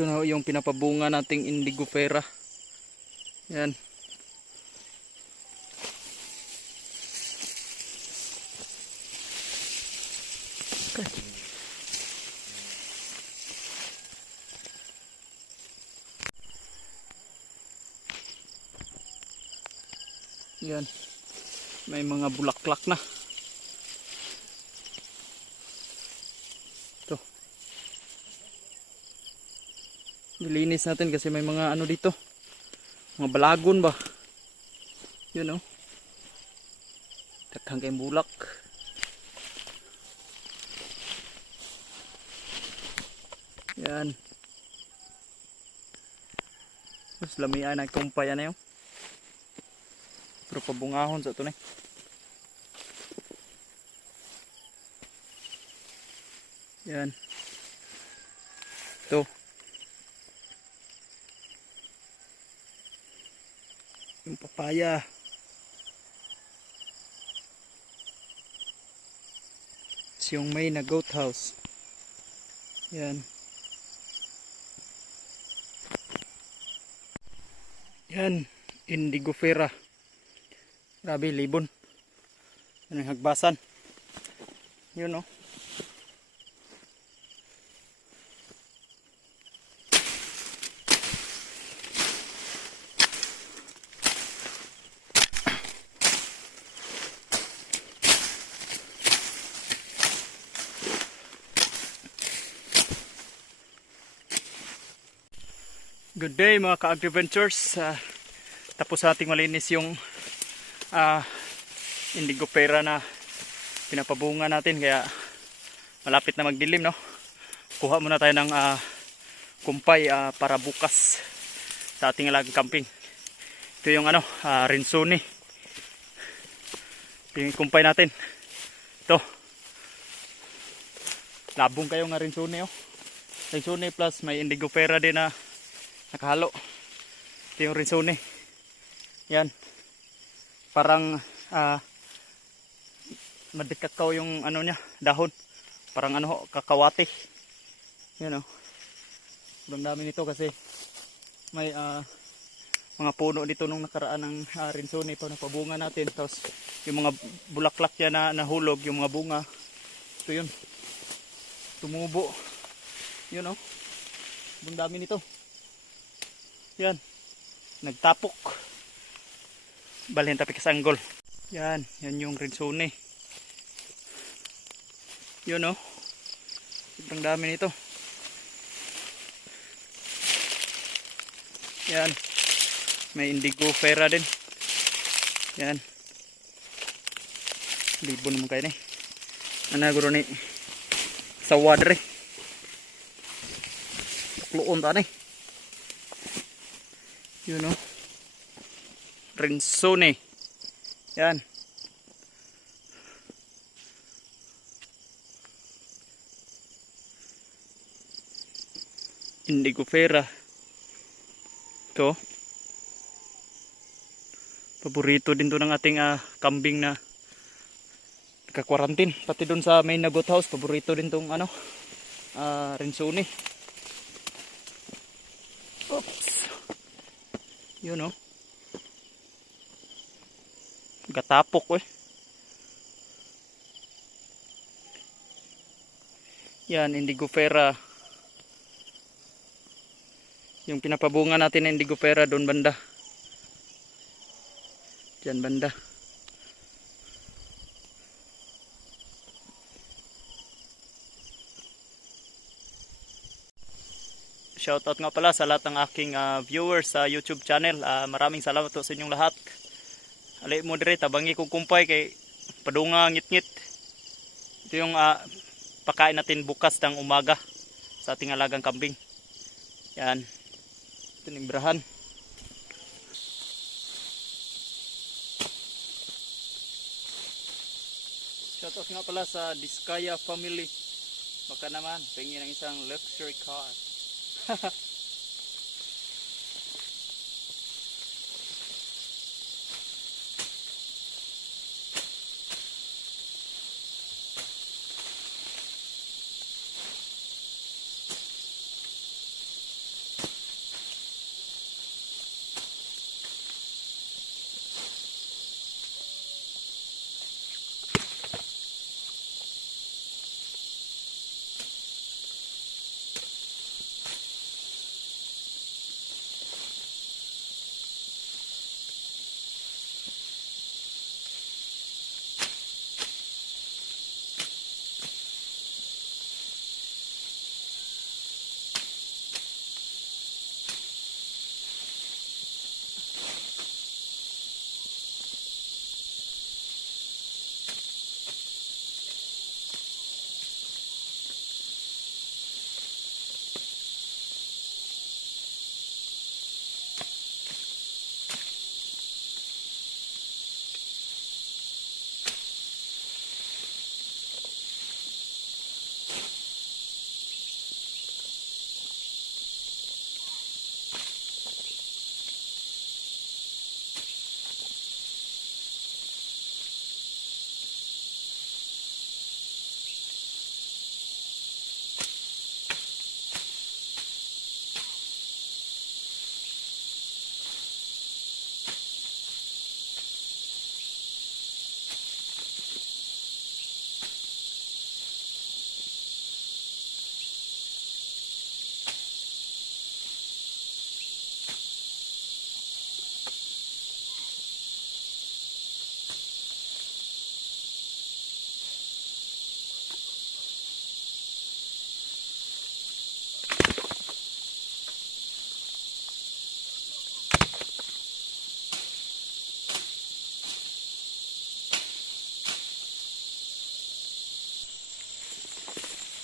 Ito na yung pinapabunga nating indigofera. Yan. Okay. Yan. May mga bulaklak na. Ito. Nilinis natin kasi may mga ano dito. Mga balagon ba? Yun oh. Daghang kayong bulak. Yan. Mas lamian na kumpay na yun. Pero pabungahon sa ito na. Yan. Ito. Yung papaya. Yung may na goat house. Yan. Yan. Indigofera. Grabe, libon. Yan ang hagbasan. Yun o. Good day mga ka-agri-ventures. Tapos nating malinis yung indigofera na pinapabunga natin, kaya malapit na magdilim, no? Kuha muna tayo ng kumpay para bukas sa ating alagang camping. Ito yung rinsuni. Ito yung kumpay natin. Ito. Labong kayo nga rinsuni, oh. Rinsuni plus may indigofera din na nakahalo. Ito yung rinsuni. Yan. Parang madikakaw yung ano niya, dahon. Parang kakawate. Yan o. Sobrang dami nito kasi may mga puno dito nung nakaraan ng rinsuni ito na pabunga natin. Tapos yung mga bulaklak yan na nahulog, yung mga bunga. Ito yun. Tumubo. Yun o. Sobrang dami nito. Yan. Nagtapok. Balhin tapi kasanggol. Yan. Yan yung rinsuni. Yun o. Sobrang dami nito. Yan. May indigofera din. Yan. Libon naman kayo ni. Anaguro ni. Sa wadre. Tukloon ta ni. Yun o. Rinsuni. Yan. Indigofera. Ito. Paborito din to ng ating kambing na nagka-quarantine. Pati dun sa main na goat house, paborito din tong rinsuni. Oops. Yun o. Gatapok eh. Yan, indigofera. Yung pinapabunga natin na indigofera doon banda. Diyan banda. Shoutout nga pala sa lahat ng aking viewers sa YouTube channel. Maraming salamat po sa inyong lahat. Ali mo dire, tabangi kong kumpay kay padunga ngit-ngit. Ito yung pakain natin bukas ng umaga sa ating alagang kambing. Yan. Ito yung brahan. Shoutout nga pala sa Diskaya family. Baka naman, pengin ng isang luxury car.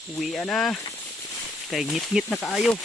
Uwi na. Kay ngit-ngit na kaayo.